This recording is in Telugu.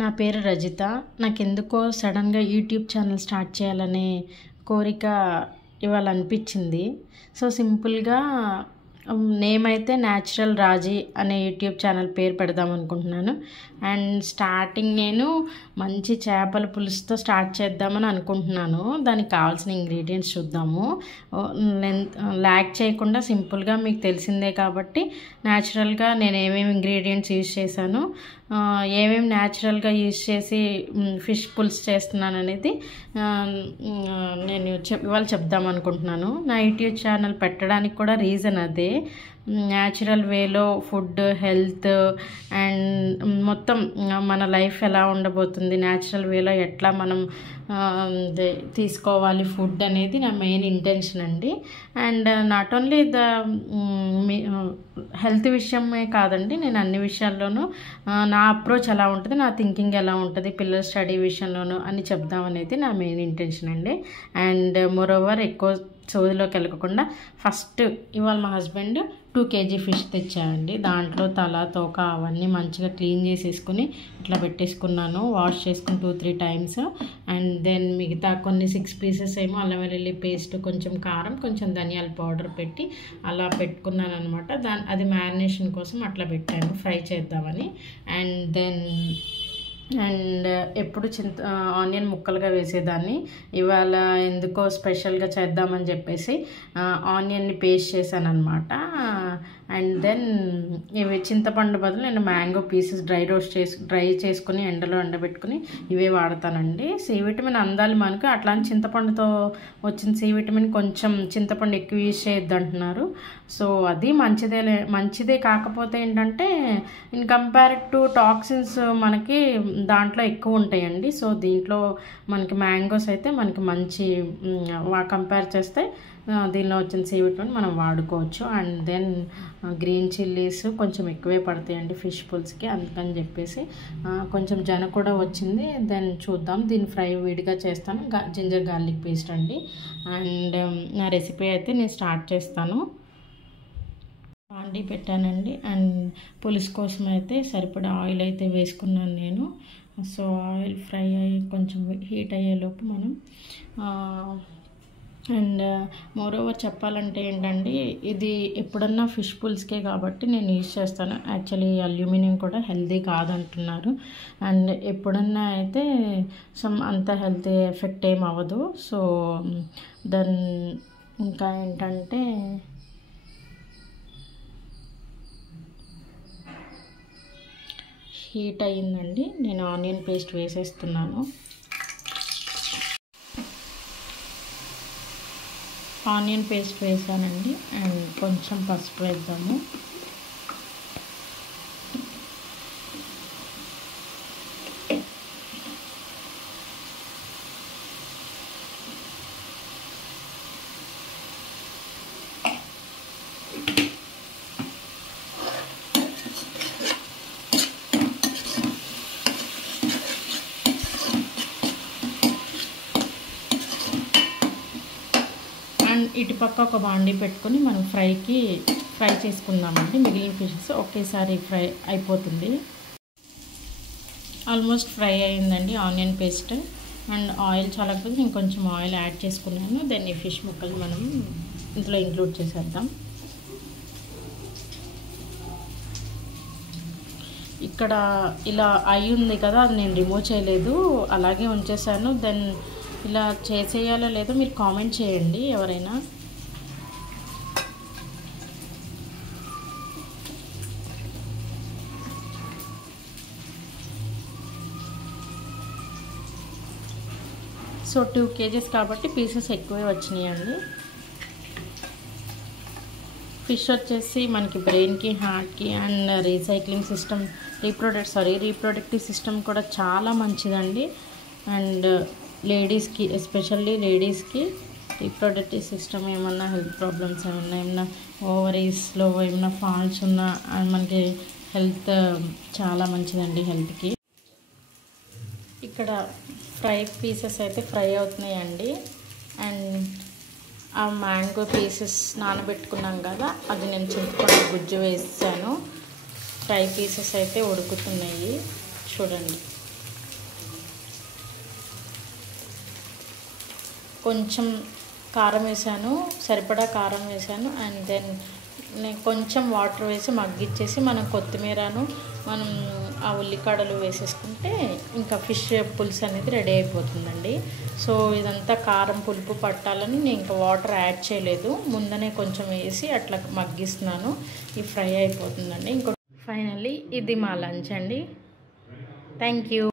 నా పేరు రజిత. నాకెందుకో సడన్గా యూట్యూబ్ ఛానల్ స్టార్ట్ చేయాలనే కోరిక ఇవాళ అనిపించింది. సో సింపుల్గా నేమ్ అయితే న్యాచురల్ రాజీ అనే యూట్యూబ్ ఛానల్ పేరు పెడదాం అనుకుంటున్నాను. అండ్ స్టార్టింగ్ నేను మంచి చేపల పులుసుతో స్టార్ట్ చేద్దామని అనుకుంటున్నాను. దానికి కావాల్సిన ఇంగ్రీడియంట్స్ చూద్దాము. ల్యాక్ చేయకుండా సింపుల్గా మీకు తెలిసిందే కాబట్టి న్యాచురల్గా నేను ఏమేమి ఇంగ్రీడియంట్స్ యూజ్ చేశాను, ఏమేమి న్యాచురల్గా యూజ్ చేసి ఫిష్ పులుసు చేస్తున్నాను అనేది నేను ఇవాళ చెప్దాం అనుకుంటున్నాను. నా యూట్యూబ్ ఛానల్ పెట్టడానికి కూడా రీజన్ అదే. న్యాచురల్ వేలో ఫుడ్, హెల్త్ అండ్ మొత్తం మన లైఫ్ ఎలా ఉండబోతుంది, న్యాచురల్ వేలో ఎట్లా మనం తీసుకోవాలి ఫుడ్ అనేది నా మెయిన్ ఇంటెన్షన్ అండి. అండ్ నాట్ ఓన్లీ హెల్త్ విషయమే కాదండి, నేను అన్ని విషయాల్లోనూ నా అప్రోచ్ ఎలా ఉంటుంది, నా థింకింగ్ ఎలా ఉంటుంది, పిల్లల స్టడీ విషయంలోనూ అని చెప్దామనేది నా మెయిన్ ఇంటెన్షన్ అండి. అండ్ మోరోవర్ ఎక్కువ సోదిలోకి వెళ్ళకుండా ఫస్ట్ ఇవాళ మా హస్బెండ్ 2 kg ఫిష్ తెచ్చాయండి. దాంట్లో తల, తోక అవన్నీ మంచిగా క్లీన్ చేసేసుకుని ఇట్లా పెట్టేసుకున్నాను. వాష్ చేసుకుని 2-3 టైమ్స్. అండ్ దెన్ మిగతా కొన్ని 6 పీసెస్ ఏమో అల్లం వెల్లుల్లి పేస్ట్, కొంచెం కారం, కొంచెం ధనియాల పౌడర్ పెట్టి అలా పెట్టుకున్నాను అనమాట. అది మ్యారినేషన్ కోసం అట్లా పెట్టాను, ఫ్రై చేద్దామని. అండ్ ఎప్పుడు ఆనియన్ ముక్కలుగా వేసేదాన్ని. ఇవాళ ఎందుకో స్పెషల్గా చేద్దామని చెప్పేసి ఆనియన్ని పేస్ట్ చేశాను అనమాట. అండ్ దెన్ ఇవి చింతపండు బదులు నేను మ్యాంగో పీసెస్ డ్రై చేసుకుని ఎండలో ఎండబెట్టుకుని ఇవే వాడతానండి. సి విటమిన్ అందాలి మనకు. అట్లాంటి చింతపండుతో వచ్చిన సి విటమిన్ కొంచెం చింతపండు ఎక్కువ యూజ్ చేయొద్దు అంటున్నారు. సో అది మంచిదే కాకపోతే ఏంటంటే ఇన్ కంపేర్ టు టాక్సిన్స్ మనకి దాంట్లో ఎక్కువ ఉంటాయండి. సో దీంట్లో మనకి మ్యాంగోస్ అయితే మనకి మంచి కంపేర్ చేస్తే దీనిలో వచ్చిన సి విటమిన్ మనం వాడుకోవచ్చు. అండ్ దెన్ గ్రీన్ చిల్లీస్ కొంచెం ఎక్కువే పడతాయండి ఫిష్ పులుసుకి, అందుకని చెప్పేసి కొంచెం జన కూడా వచ్చింది. దెన్ చూద్దాం, దీన్ని ఫ్రై విడిగా చేస్తాను. జింజర్ గార్లిక్ పేస్ట్ అండి. అండ్ నా రెసిపీ అయితే నేను స్టార్ట్ చేస్తాను. బాండీ పెట్టానండి. అండ్ పులుసు కోసం అయితే సరిపడా ఆయిల్ అయితే వేసుకున్నాను నేను. సో ఆయిల్ ఫ్రై అయ్యి కొంచెం హీట్ అయ్యేలోపు మనం అండ్ మోరోవర్ చెప్పాలంటే ఏంటంటే ఇది ఎప్పుడన్నా ఫిష్ పుల్స్కే కాబట్టి నేను యూజ్ చేస్తాను. యాక్చువల్లీ అల్యూమినియం కూడా హెల్తీ కాదంటున్నారు. అండ్ ఎప్పుడన్నా అయితే అంత హెల్తీ ఎఫెక్ట్ ఏం అవ్వదు. సో దెన్ ఇంకా ఏంటంటే హీట్ అయ్యిందండి. నేను ఆనియన్ పేస్ట్ వేసేస్తున్నాను. ఆనియన్ పేస్ట్ వేసానండి. అండ్ కొంచెం పసుపు వేద్దాము. అండ్ ఇటుపక్క ఒక బాండీ పెట్టుకొని మనం ఫ్రై చేసుకుందామండి. మిగిలిన ఫిషెస్ ఒకేసారి ఫ్రై అయిపోతుంది. ఆల్మోస్ట్ ఫ్రై అయిందండి ఆనియన్ పేస్ట్. అండ్ ఆయిల్ చాలకపోతే నేను కొంచెం ఆయిల్ యాడ్ చేసుకున్నాను. దెన్ ఈ ఫిష్ ముక్కలు మనం ఇందులో ఇంక్లూడ్ చేసేద్దాం. ఇక్కడ ఇలా అయి ఉంది కదా, అది నేను రిమూవ్ చేయలేదు, అలాగే ఉంచేసాను. దెన్ ఇలా చేసేయాలో లేదో మీరు కామెంట్ చేయండి ఎవరైనా. సో 2 kgs కాబట్టి పీసెస్ ఎక్కువే వచ్చినాయండి. ఫిష్ వచ్చేసి మనకి బ్రెయిన్కి, హార్ట్కి అండ్ రీప్రొడక్టివ్ సిస్టమ్ కూడా చాలా మంచిదండి. అండ్ లేడీస్కి, ఎస్పెషల్లీ లేడీస్కి రీప్రొడక్టివ్ సిస్టమ్ ఏమన్నా హెల్త్ ప్రాబ్లమ్స్ ఏమన్నా ఓవరీస్లో ఏమన్నా ఫాల్ట్స్ ఉన్నా మనకి హెల్త్ చాలా మంచిదండి హెల్త్కి. ఇక్కడ ఫ్రై పీసెస్ అయితే ఫ్రై అవుతున్నాయండి. అండ్ ఆ మ్యాంగో పీసెస్ నానబెట్టుకున్నాం కదా, అది నేను చింతపండు గుజ్జు వేసాను. ఫ్రై పీసెస్ అయితే ఉడుకుతున్నాయి. చూడండి. కొంచెం కారం వేసాను, సరిపడా కారం వేసాను. అండ్ దెన్ నేను కొంచెం వాటర్ వేసి మగ్గిచ్చేసి మనం కొత్తిమీరను మనం ఆ ఉల్లికాడలు వేసేసుకుంటే ఇంకా ఫిష్ పులుసు అనేది రెడీ అయిపోతుందండి. సో ఇదంతా కారం పులుపు పట్టాలని నేను ఇంకా వాటర్ యాడ్ చేయలేదు, ముందనే కొంచెం వేసి అట్లా మగ్గిస్తున్నాను. ఈ ఫ్రై అయిపోతుందండి. ఇంకో ఫైనల్లీ ఇది మా లంచ్ అండి. Thank you.